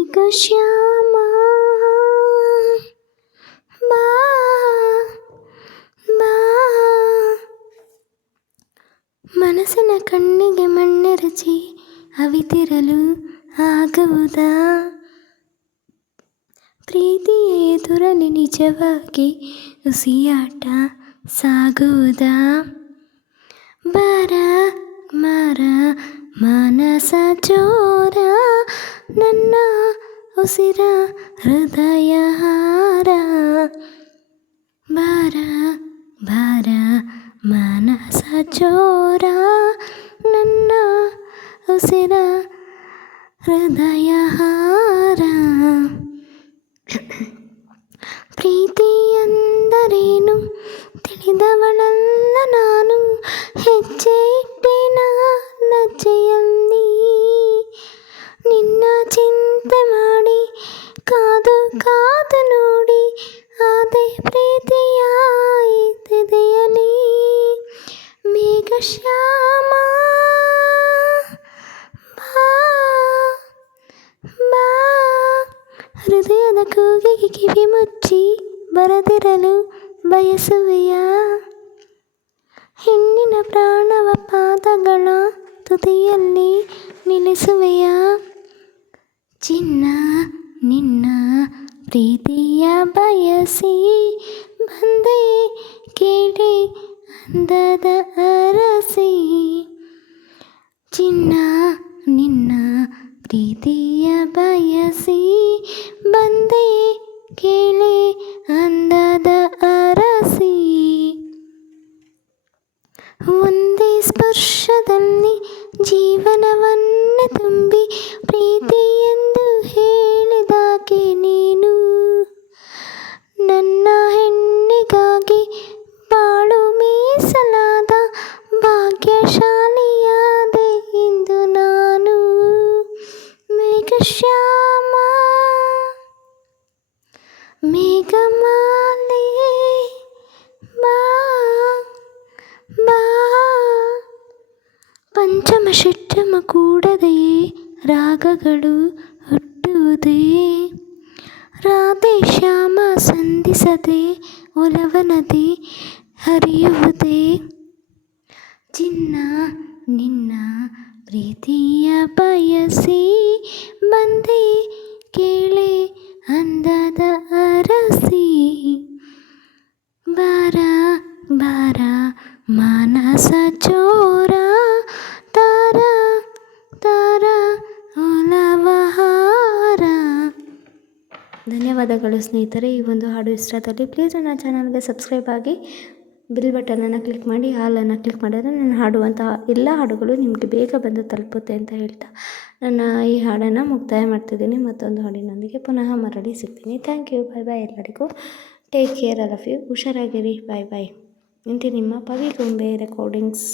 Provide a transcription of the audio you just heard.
ಮೇಘ ಶ್ಯಾಮ ಬಾ ಬಾ, ಮನಸ್ಸಿನ ಕಣ್ಣಿಗೆ ಮಣ್ಣೆರಚಿ ಅವಿತಿರಲು ಆಗುವುದಾ? ಪ್ರೀತಿಯ ಎದುರಲ್ಲಿ ನಿಜವಾಗಿ ಉಸಿಯಾಟ ಸಾಗುವುದಾ? ಬಾರ ಮಾರ ಮಾನಸ ಚೋರ, ನನ್ನ ಉಸಿರ ಹೃದಯ ಹಾರ. ಬಾರ ಬಾರ ಮಾನಸ ಚೋರ, ನನ್ನ ಉಸಿರ ಹೃದಯ ಹಾರ. ಪ್ರೀತಿ ಎಂದರೇನು ತಿಳಿದವಳಲ್ಲ ನಾನು, ಹೆಜ್ಜೆ ಇಟ್ಟಿನ ಲಜ್ಜೆಯಲ್ಲಿ ನಿನ್ನ ಚಿಂತೆ ಮಾಡಿ ಕಾದು ಕಾದು ನೋಡಿ ಆದೆ ಪ್ರೀತಿಯ ಎದೆಯಲ್ಲಿ. ಮೇಘ ಶ್ಯಾಮ ಬಾ ಬಾ, ಹೃದಯದ ಕೂಗಿಗೆ ಕಿವಿ ಮುಚ್ಚಿ ಬರದಿರಲು ಬಯಸುವೆಯಾ? ಹೆಣ್ಣಿನ ಪ್ರಾಣವ ಪಾದಗಳ ತುದಿಯಲ್ಲಿ ನಿಲ್ಲಿಸುವೆಯಾ? ಚಿನ್ನ ನಿನ್ನ ಪ್ರೀತಿಯ ಬಯಸಿ ಬಂದೆ ಕೇಳಿ ಅಂದದ ಅರಸಿ. ಚಿನ್ನ ನಿನ್ನ ಪ್ರೀತಿಯ ಬಯಸಿ ಬಂದೆ ಕೇಳಿ ಅಂದದ ಅರಸಿ. ಒಂದೇ ಸ್ಪರ್ಶದಲ್ಲಿ ಜೀವನವನ್ನೇ ತುಂಬಿ ಪ್ರೀತಿ ಎಂದು ಹೇಳಿದಾಕೆ ನೀನು. ನನ್ನ ಹೆಣ್ಣಿಗಾಗಿ ಬಾಳು ಮೀಸಲಾದ ಭಾಗ್ಯಶಾಲಿಯಾದೆ ಇಂದು ನಾನು. ಮೇಘ ಶ್ಯಾಮ ಮೇಘಮಾಲೆ ಬಾ ಬಾ, ಪಂಚಮ ಷಟ್ಟಮ ಕೂಡದೆಯೇ ರಾಗಗಳು ಹುಟ್ಟುವುದೇ? ರಾಧೆ ಶ್ಯಾಮ ಸಂಧಿಸದೆ ಒಲವನದಿ ಹರಿಯುವುದೇ? ಚಿನ್ನ ನಿನ್ನ ಪ್ರೀತಿಯ ಬಯಸಿ ಬಂದೆ ಕೇಳೆ ಅಂದದ ಅರಸಿ. ಬಾರ ಬಾರ ಮಾನಸ ಚೋರ, ತಾರ ತಾರ ಒಲವಹಾರ. ಧನ್ಯವಾದಗಳು ಸ್ನೇಹಿತರೆ. ಈ ಒಂದು ಹಾಡು ಇಷ್ಟದಲ್ಲಿ ಪ್ಲೀಸ್ ನನ್ನ ಚಾನಲ್ಗೆ ಸಬ್ಸ್ಕ್ರೈಬ್ ಆಗಿ ಬಿಲ್ ಬಟನನ್ನು ಕ್ಲಿಕ್ ಮಾಡಿ ಹಾಲನ್ನು ಕ್ಲಿಕ್ ಮಾಡಿದರೆ ನಾನು ಹಾಡುವಂತಹ ಎಲ್ಲ ಹಾಡುಗಳು ನಿಮಗೆ ಬೇಗ ಬಂದು ತಲುಪುತ್ತೆ ಅಂತ ಹೇಳ್ತಾ ನನ್ನ ಈ ಹಾಡನ್ನು ಮುಕ್ತಾಯ ಮಾಡ್ತಿದ್ದೀನಿ. ಮತ್ತೊಂದು ಹಾಡಿನೊಂದಿಗೆ ಪುನಃ ಮರಳಿ ಸಿಗ್ತೀನಿ. Thank you. ಬಾಯ್ ಬಾಯ್ ಎಲ್ಲರಿಗೂ. Take care all of you. ಹುಷಾರಾಗಿರಿ. Bye bye. ಇಂತಿ ನಿಮ್ಮ ಪವಿ ಗೊಂಬೆ ರೆಕಾರ್ಡಿಂಗ್ಸ್.